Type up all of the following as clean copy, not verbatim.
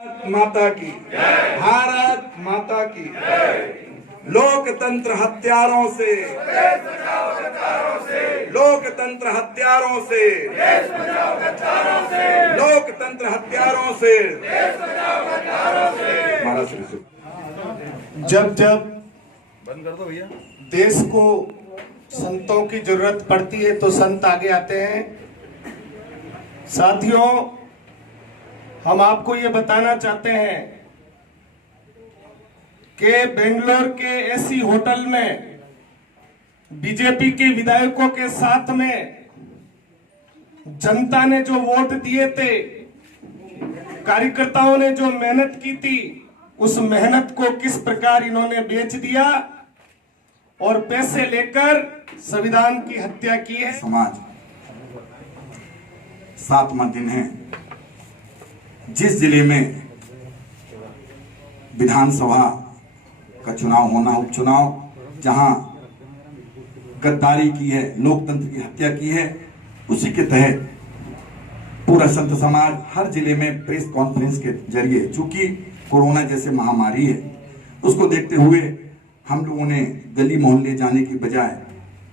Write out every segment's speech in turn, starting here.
माता की, भारत माता की। लोकतंत्र हत्यारों से, लोकतंत्र हत्यारों से, लोकतंत्र हत्यारों से। जब जब बंद कर दो भैया, देश को संतों की जरूरत पड़ती है तो संत आगे आते हैं। साथियों, हम आपको ये बताना चाहते हैं कि बेंगलोर के एसी होटल में बीजेपी के विधायकों के साथ में जनता ने जो वोट दिए थे, कार्यकर्ताओं ने जो मेहनत की थी, उस मेहनत को किस प्रकार इन्होंने बेच दिया और पैसे लेकर संविधान की हत्या की है। समाज 7वां दिन है। जिस जिले में विधानसभा का चुनाव होना, उपचुनाव, जहां गद्दारी की है, लोकतंत्र की हत्या की है, उसी के तहत पूरा संत समाज हर जिले में प्रेस कॉन्फ्रेंस के जरिए, चूंकि कोरोना जैसे महामारी है, उसको देखते हुए हम लोगों ने गली मोहल्ले जाने की बजाय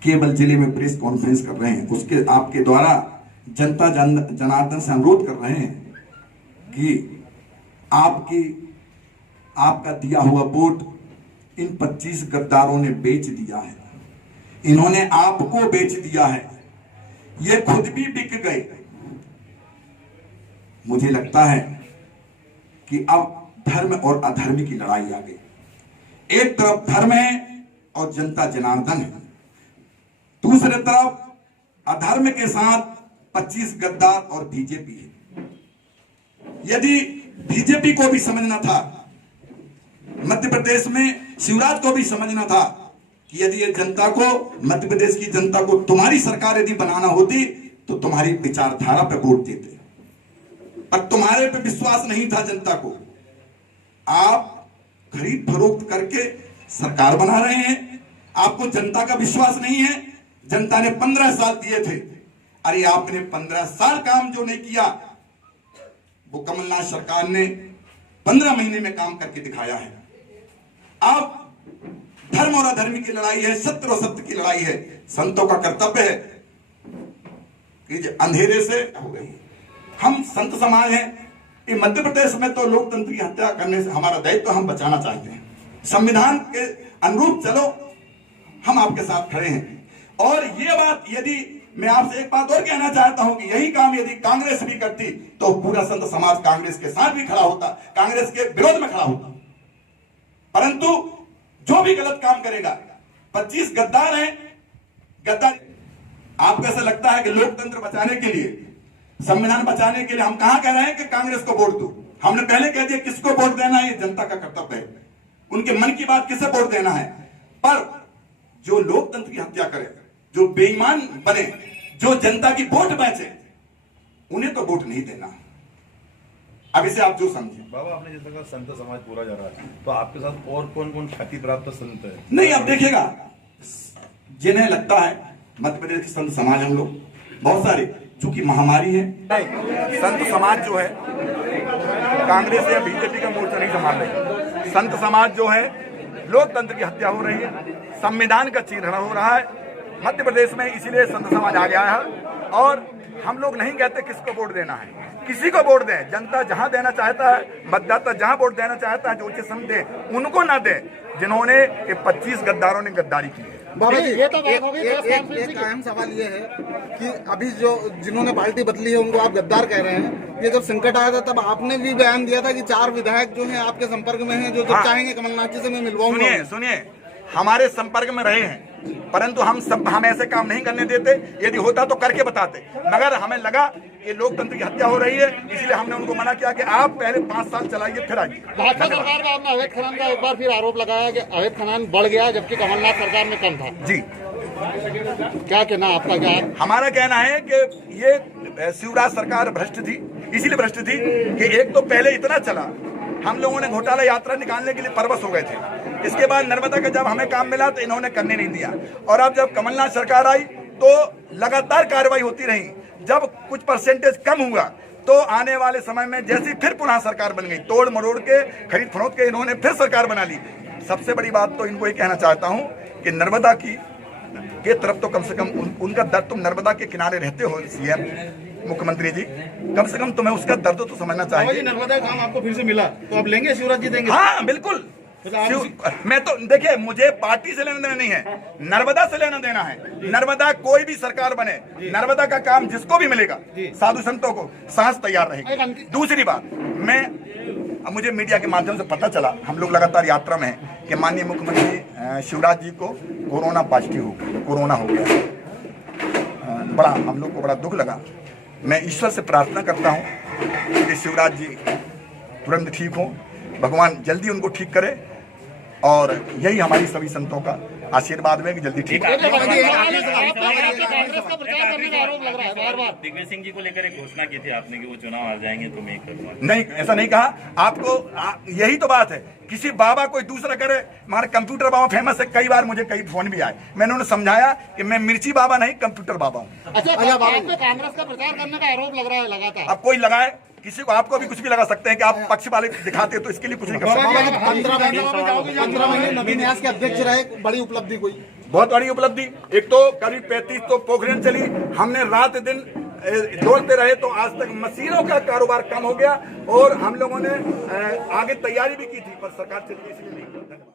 केवल जिले में प्रेस कॉन्फ्रेंस कर रहे हैं। उसके आपके द्वारा जनता जनार्दन से अनुरोध कर रहे हैं कि आपका दिया हुआ वोट इन 25 गद्दारों ने बेच दिया है। इन्होंने आपको बेच दिया है, ये खुद भी बिक गए। मुझे लगता है कि अब धर्म और अधर्म की लड़ाई आ गई। एक तरफ धर्म है और जनता जनार्दन है, दूसरे तरफ अधर्म के साथ 25 गद्दार और बीजेपी है। यदि बीजेपी को भी समझना था, मध्य प्रदेश में शिवराज को भी समझना था कि यदि ये जनता को, मध्य प्रदेश की जनता को तुम्हारी सरकार यदि बनाना होती तो तुम्हारी विचारधारा पे वोट देते, पर तुम्हारे पे विश्वास नहीं था जनता को। आप खरीद फरोख्त करके सरकार बना रहे हैं, आपको जनता का विश्वास नहीं है। जनता ने 15 साल दिए थे, अरे आपने 15 साल काम जो नहीं किया, वो कमलनाथ सरकार ने 15 महीने में काम करके दिखाया है। अब धर्म और अधर्म की लड़ाई है, सत्य और सत्य की लड़ाई है। संतों का कर्तव्य है कि अंधेरे से हो गई। हम संत समाज हैं, ये मध्य प्रदेश में तो लोकतंत्र की हत्या करने से हमारा दायित्व तो हम बचाना चाहते हैं। संविधान के अनुरूप चलो, हम आपके साथ खड़े हैं। और ये बात, यदि मैं आपसे एक बात और कहना चाहता हूं कि यही काम यदि कांग्रेस भी करती तो पूरा संत समाज कांग्रेस के साथ भी खड़ा होता, कांग्रेस के विरोध में खड़ा होता। परंतु जो भी गलत काम करेगा, 25 गद्दार हैं, गद्दार। आपको ऐसा लगता है कि लोकतंत्र बचाने के लिए, संविधान बचाने के लिए हम कहां कह रहे हैं कि कांग्रेस को वोट दो? हमने पहले कह दिया किसको वोट देना है, ये जनता का कर्तव्य है। उनके मन की बात किसे वोट देना है। पर जो लोकतंत्र की हत्या करे, जो बेईमान बने, जो जनता की वोट बेचे, उन्हें तो वोट नहीं देना। अब इसे आप जो समझे। बाबा, आपने जैसा कहा संत समाज पूरा जा रहा है, तो आपके साथ और कौन कौन ख्याति प्राप्त संत है? नहीं, अब देखिएगा, जिन्हें लगता है मध्य प्रदेश के संत समाज, हम लोग बहुत सारे, चूंकि महामारी है, संत समाज जो है कांग्रेस या बीजेपी का मोर्चा नहीं संभाल रही। संत समाज जो है, लोकतंत्र की हत्या हो रही है, संविधान का चीरहरण हो रहा है मध्य प्रदेश में, इसीलिए संत समाज आ गया है। और हम लोग नहीं कहते किसको वोट देना है, किसी को वोट दें। जनता जहां देना चाहता है, मतदाता जहां वोट देना चाहता है, जो उचित समझे उनको ना दें, जिन्होंने ये 25 गद्दारों ने गद्दारी की है। बाबा जी, ये तो एक अहम सवाल ये है कि अभी जो जिन्होंने पार्टी बदली है उनको आप गद्दार कह रहे हैं। ये जब संकट आया था तब आपने भी बयान दिया था कि 4 विधायक जो हैं आपके संपर्क में हैं, जो जब चाहेंगे कमलनाथ जी से मैं मिलवाऊंगा। सुनिए, हमारे संपर्क में रहे हैं, परंतु हम ऐसे काम नहीं करने देते। यदि होता तो करके बताते, मगर हमें लगा ये लोकतंत्र की हत्या हो रही है, इसलिए हमने उनको मना किया कि आप पहले 5 साल चलाइए, फिर आइए। भाजपा सरकार में आपने अवैध खनन का एक बार फिर आरोप लगाया कि अवैध खनन बढ़ गया, जबकि कमलनाथ सरकार में कम था। जी, क्या कहना आपका? क्या है? हमारा कहना है कि ये शिवराज सरकार भ्रष्ट थी, इसीलिए भ्रष्ट थी कि एक तो पहले इतना चला, हम लोगों ने घोटाला यात्रा निकालने के लिए परवश हो गए थे। इसके बाद नर्मदा का जब हमें काम मिला तो इन्होंने करने नहीं दिया, और अब जब कमलनाथ सरकार आई तो लगातार कार्रवाई होती रही। जब कुछ परसेंटेज कम हुआ तो आने वाले समय में जैसी फिर पुनः सरकार बन गई, तोड़ मरोड़ के खरीद फरोख्त के इन्होंने फिर सरकार बना ली। सबसे बड़ी बात तो इनको ये कहना चाहता हूं कि नर्मदा की के तरफ तो कम से कम उनका दर्द, तुम नर्मदा के किनारे रहते हो सीएम मुख्यमंत्री जी, कम से कम तुम्हें उसका दर्द तो समझना चाहिए। नर्मदा काम आपको फिर से मिला तो आप लेंगे, शिवराज जी देंगे? हाँ बिल्कुल। मैं तो देखिए, मुझे पार्टी से लेना देना नहीं है, नर्मदा से लेना देना है। नर्मदा कोई भी सरकार बने, नर्मदा का काम जिसको भी मिलेगा, साधु संतों को, सांस तैयार रहेगी। दूसरी बात, अब मुझे मीडिया के माध्यम से पता चला, हम लोग लगातार यात्रा में हैं, कि माननीय मुख्यमंत्री शिवराज जी को कोरोना हो गया। बड़ा हम लोग को बड़ा दुख लगा। मैं ईश्वर से प्रार्थना करता हूं कि शिवराज जी तुरंत ठीक हो, भगवान जल्दी उनको ठीक करे, और यही हमारी सभी संतों का आशीर्वाद है कि जल्दी ठीक हो। दिग्विजय सिंह जी को लेकर एक घोषणा की थी आपने कि वो चुनाव हार जाएंगे तो मैं करूंगा। नहीं, ऐसा नहीं कहा आपको। यही तो बात है, किसी बाबा कोई दूसरा करे। हमारे कंप्यूटर बाबा फेमस है, कई बार मुझे कई फोन भी आए, मैंने उन्हें समझाया कि मैं मिर्ची बाबा नहीं, कंप्यूटर बाबा हूँ। अच्छा, कांग्रेस का प्रचार करने का आरोप लग रहा है लगातार। अब कोई लगाए, किसी को, आपको भी कुछ भी लगा सकते हैं कि आप पक्ष वाले दिखाते हो, तो इसके लिए कुछ नहीं कर सकते। 15 महीने नदी न्यास के अध्यक्ष रहे, बड़ी उपलब्धि कोई? बहुत बड़ी उपलब्धि। एक तो करीब 35 तो पोखरियां चली, हमने रात दिन दौड़ते रहे, तो आज तक मशीनों का कारोबार कम हो गया, और हम लोगों ने आगे तैयारी भी की थी, पर सरकार चली गई, इसलिए नहीं।